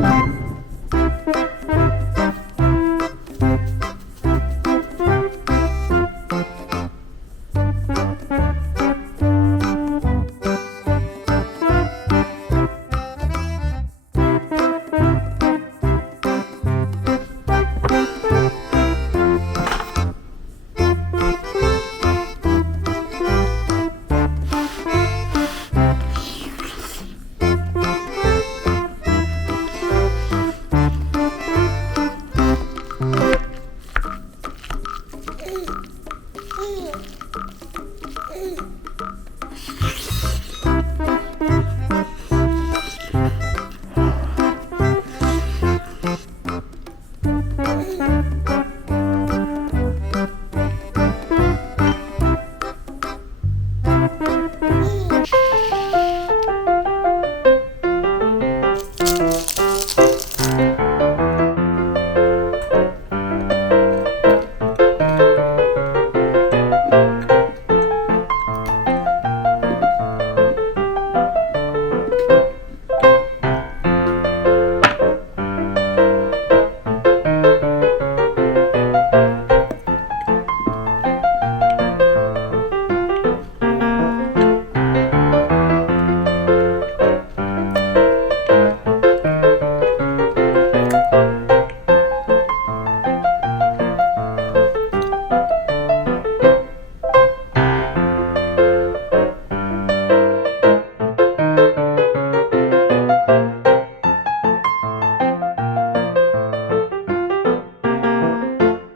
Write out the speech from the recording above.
Thank you.